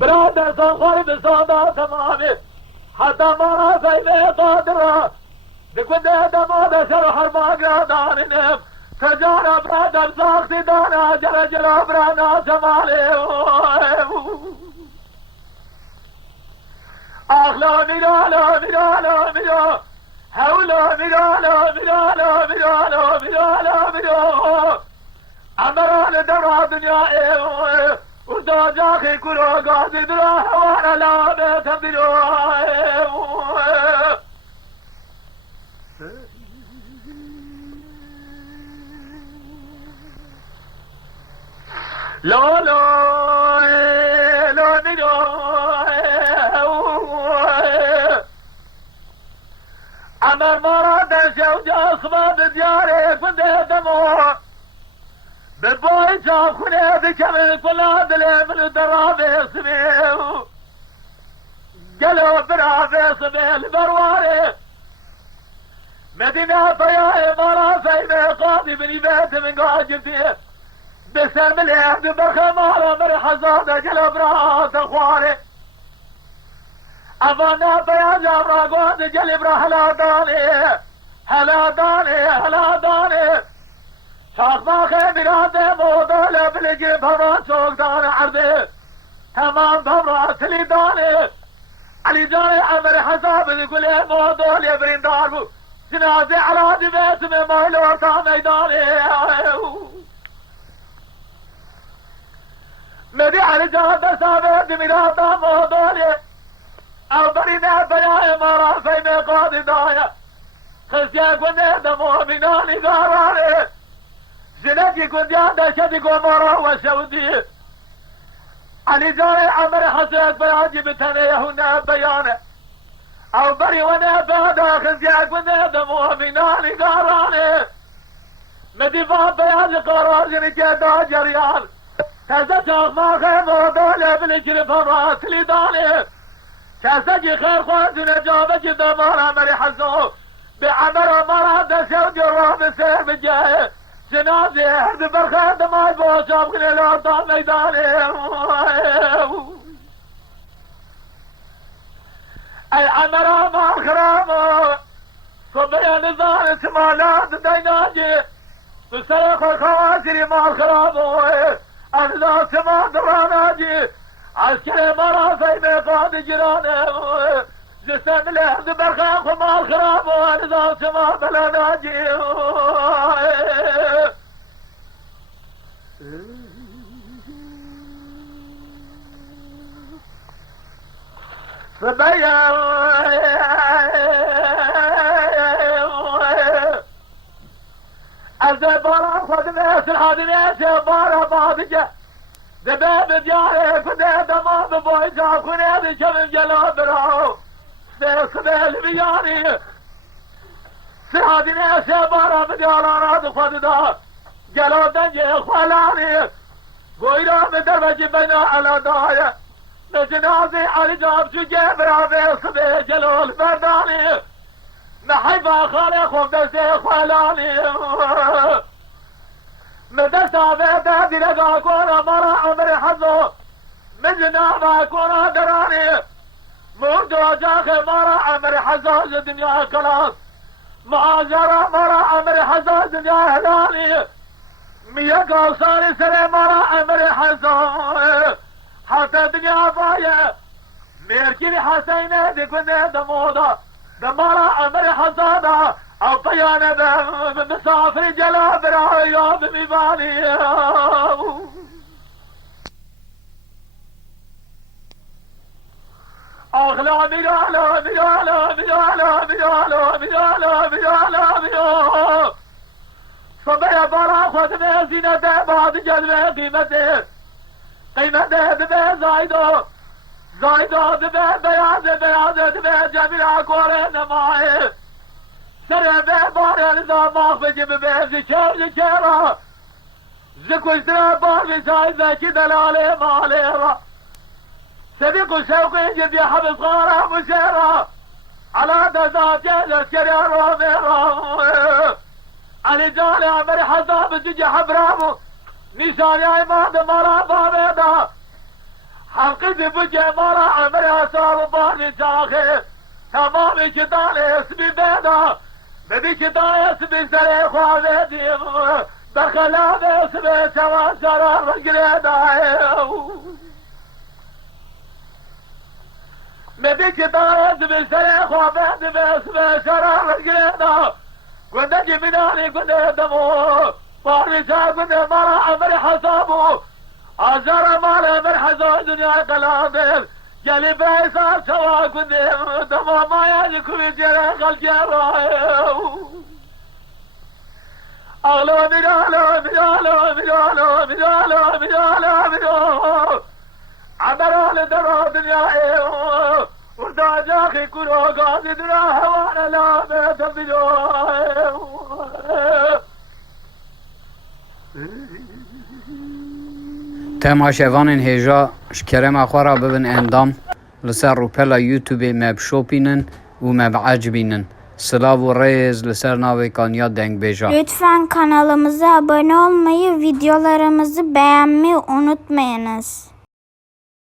برادر صغار بصودا تمامي حتى ما فيلي قادرة بكل دمو شرح المقردان نم سجارة برادر ساختي دانا جرجر برانا شمالي أخلا ميرالا ميرالا ميرالا حولا ميرالا ميرالا ميرالا ميرالا ميرالا أمران درا دنيا ودا جاخي كلو قاعد درا حوانا لا بيت بلو لا لا لا أنا مراد شوجة أصباب دياري فده دموع ببوي شاخوني بكمل كل دلي من درابي سميو قلو برابي سميل برواري مدينة طيائي مرا سيمي قاضي بني بيت من قاجب فيه بسم الله ببرخة مالا مرحة زادة قلو برات اخواري أفانا بيا جابرا قواد جلبرا هلا داني هلا داني هلا داني شاخ ما خيبرات موضوع بلجي بمرا سوق داني عرضي تمام بمرا سلي داني علي جاني عمر حساب يقول موضوع يبرين داربو جنازي على بيت من مهلور تا ميداني مدي علي جاني سابق مراتا موضوع او برينا بيا امارا في مقاضي دايا خسيا قلنا دمو مناني داراني زنكي قلنا دشدي قمارا وسودي علي جاري عمر حسيت بياجي بتني هنا بيانا او بري وانا بادا خسيا قلنا دمو مناني داراني مدي فاب بياجي قرار جنكي دا جريان تزا شاخ ما خيمو دولي بالكري فرات لي داني كاسجي خير خوات نجابك دمارا مري حزو بعمر مرا دسو جرا بسير بجاي جنازي هد برخة دماي بوشاب كني لورطا ميداني العمر ما خرامو صبيا نظام سمالات ديناجي تسرق الخواسري ما خرامو أنزا سما دراناجي عسكري مرا في ميقات جيرانه جسم لحد برخان خمال خراب وانزال سما بلا ناجي فبيا الزبارة خد ناس الحادناس بارا بعضجة دباب دياري كده دمام بويجا كونه دي شمم جلاب راو سيخبال بياني سياديني سيبارا بديارانا دخد دا جلاب دنجي اخوالاني قويرا بدربج بنا على دايا نجنازي علي جاب شو جيبرا بيخبي جلال برداني محيبا خالي خوف دستي اخوالاني مدرسة بيتا دي لقا كونا مرا عمري حظو من جنابا كونا دراني مردو جاخي مرا عمري حظو الدنيا كلاس معاجرة مرا عمري حظو الدنيا هلاني ميقا صاري سري مرا عمري حظو حتى الدنيا باية ميركيني حسيني دي كني دمودا دمارا عمري حظو او طيانة مسافر جلاب رايا بمبالي اغلى ميالا ميالا ميالا ميالا ميالا ميالا ميالا صبي برا خذ زينته بعد جلبه قيمته قيمته دبه زايدو زايدو دبه بياض بياض دبه جميع كورين معي سرع بار الزمان بجيب بيزي شيرا زكو اشترى بار بسايد ذاكي دلالي ماليرا سبيكو شوقي جد يا حبس غارة مشيرا على دزات الاسكري الروميرا علي جالي عمري حساب جيجي حبرامو نشاني عماد مرا بابيدا انقذ بجي مرا عمرها صار شاخي تمام كتان اسمي بينا بدي كتان اسمي سري خوابيدي دخلان اسمي سوا شرار رجرينا بدي كتان اسمي سري خوابيدي اسمي شرار رجرينا ونجي مناني قد دمو فارسا قد مرا عمري حسابو عزر مالا من حزو دنيا قلابل جالي بايسا سوا قدام دما ما يجيكم جرى الجرى أغلو مجالو عبرا لدرا دنيا وردا جاخي كلو قاضي درا هوانا لا بيتبجو تماشاوان هجا شکرم اخوارا ببن اندام لسر روپلا یوتیوب مب شوپینن و مب عجبینن سلاو و ریز لسر ناوی کانیا دنگ بیجا. Lütfen kanalımıza abone olmayı, videolarımızı beğenmeyi unutmayınız.